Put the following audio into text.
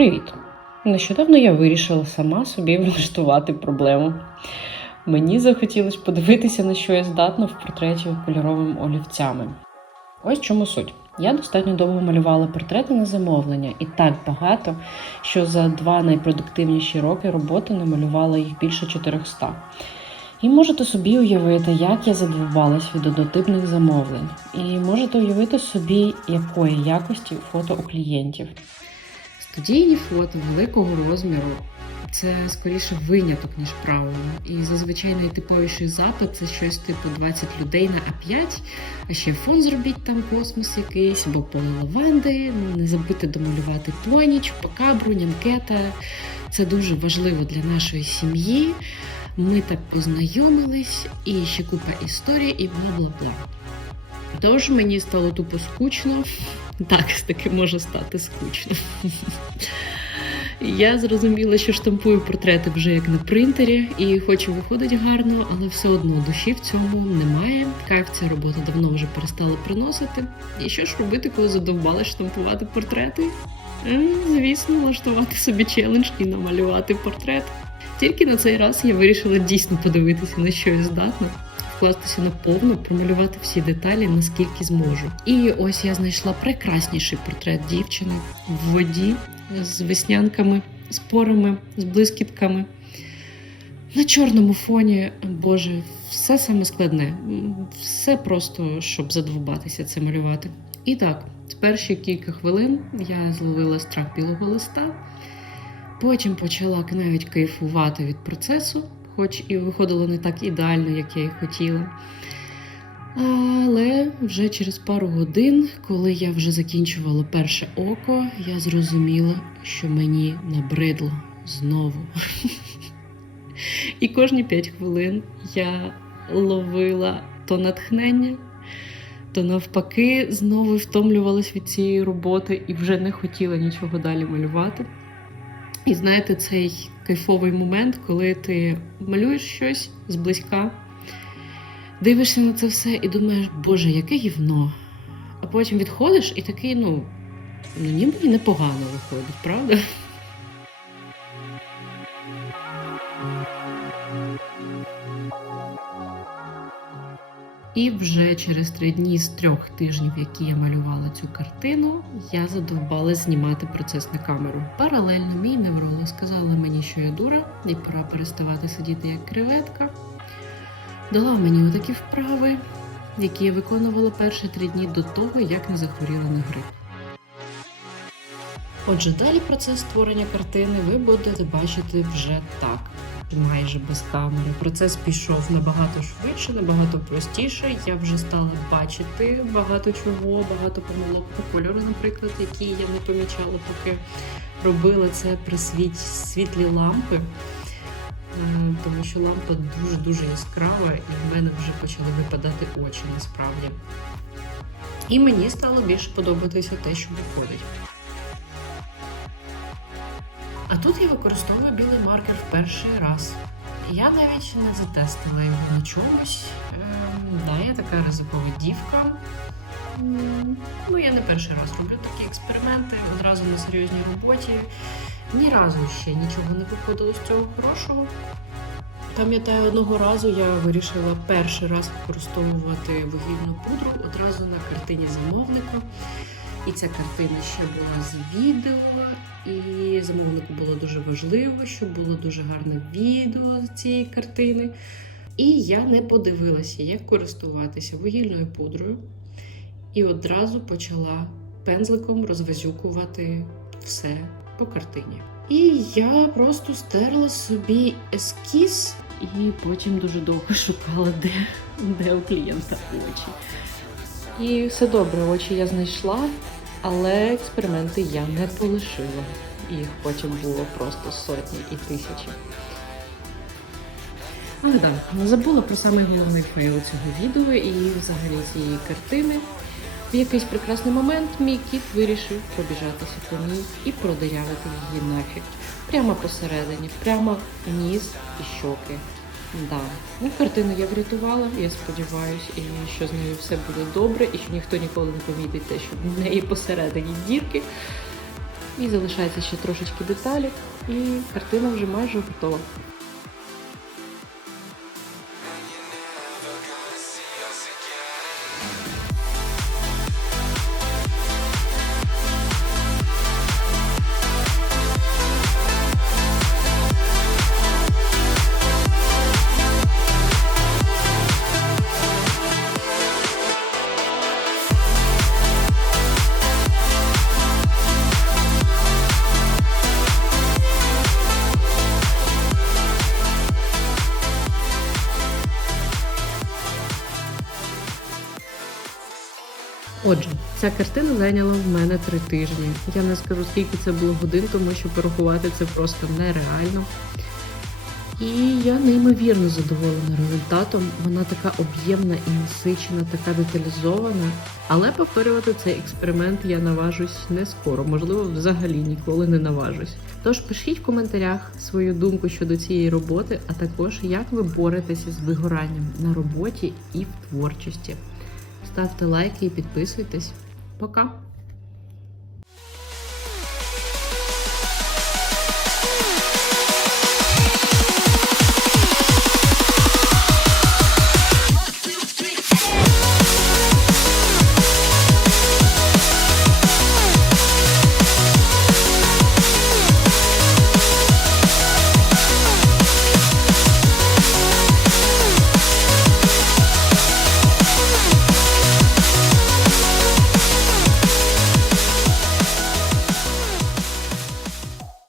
Привіт! Нещодавно я вирішила сама собі влаштувати проблему. Мені захотілося подивитися, на що я здатна в портреті кольоровими олівцями. Ось чому суть. Я достатньо довго малювала портрети на замовлення і так багато, що за два найпродуктивніші роки роботи намалювала їх більше 400. І можете собі уявити, як я задивувалась від однотипних замовлень. І можете уявити собі, якої якості фото у клієнтів. Студійні фото великого розміру це скоріше виняток, ніж правило. І зазвичай найтиповіший запит це щось типу 20 людей на А5, а ще фон зробіть там космос якийсь, або поле лаванди, не забудьте домалювати поні, чупакабру, нямкета. Це дуже важливо для нашої сім'ї. Ми так познайомились, і ще купа історій, і бла-бла-бла. Тож мені стало тупо скучно. Так, таки може стати скучно. Я зрозуміла, що штампую портрети вже як на принтері, і хоч і виходить гарно, але все одно душі в цьому немає. Кайф ця робота давно вже перестала приносити. І що ж робити, коли задовбали штампувати портрети? Е, Звісно, влаштувати собі челендж і намалювати портрет. Тільки на цей раз я вирішила дійсно подивитися, на що я здатна, вкластися наповну, промалювати всі деталі, наскільки зможу. І ось я знайшла прекрасніший портрет дівчини в воді з веснянками, з порами, з блискітками. На чорному фоні, боже, все саме складне, все просто, щоб задовбатися це малювати. І так, з перші кілька хвилин я зловила страх білого листа. Потім почала навіть кайфувати від процесу, хоч і виходило не так ідеально, як я і хотіла. Але вже через пару годин, коли я вже закінчувала перше око, я зрозуміла, що мені набридло знову. І кожні п'ять хвилин я ловила то натхнення, то навпаки знову втомлювалась від цієї роботи і вже не хотіла нічого далі малювати. І знаєте, цей кайфовий момент, коли ти малюєш щось зблизька, дивишся на це все і думаєш, Боже, яке гівно. А потім відходиш і такий, ну, ну ніби непогано виходить, правда? І вже через три дні з трьох тижнів, які я малювала цю картину, я задовбалась знімати процес на камеру. Паралельно мій невролог сказала мені, що я дура, і пора переставати сидіти як креветка. Дала мені отакі вправи, які я виконувала перші три дні до того, як не захворіла на грип. Отже, далі процес створення картини ви будете бачити вже так майже без камери. Процес пішов набагато швидше, набагато простіше. Я вже стала бачити багато чого, багато помилок по кольору, наприклад, які я не помічала, поки робила це при світ, світлі лампи. Е, Тому що лампа дуже-дуже яскрава, і в мене вже почали випадати очі насправді. І мені стало більше подобатися те, що виходить. А тут я використовую білий маркер в перший раз. Я навіть не затестила його на чомусь. Ем, да, я така ризикова дівка. Ну, я не перший раз роблю такі експерименти одразу на серйозній роботі. Ні разу ще нічого не виходило з цього хорошого. Пам'ятаю, одного разу я вирішила перший раз використовувати вугільну пудру одразу на картині замовника. І ця картина ще була з відео, і замовнику було дуже важливо, щоб було дуже гарне відео цієї картини. І я не подивилася, як користуватися вугільною пудрою, і одразу почала пензликом розвезюкувати все по картині. І я просто стерла собі ескіз, і потім дуже довго шукала, де, де у клієнта очі. І все добре, очі я знайшла, але експерименти я не полишила. Їх потім було просто сотні і тисячі. Але так, не забула про самий головний фейл цього відео і взагалі цієї картини. В якийсь прекрасний момент мій кіт вирішив пробіжатися по ній і продирявити її нафіг. Прямо посередині, прямо ніс і щоки. Да. Ну, картину я врятувала, я сподіваюся, і що з нею все буде добре, і що ніхто ніколи не помітить те, що в неї посередині дірки. І залишається ще трошечки деталі, і картина вже майже готова. Ця картина зайняла в мене три тижні. Я не скажу, скільки це було годин, тому що порахувати це просто нереально. І я неймовірно задоволена результатом. Вона така об'ємна і насичена, така деталізована. Але повторювати цей експеримент я наважусь не скоро, можливо, взагалі ніколи не наважусь. Тож пишіть в коментарях свою думку щодо цієї роботи, а також як ви боретеся з вигоранням на роботі і в творчості. Ставте лайки і підписуйтесь. Пока!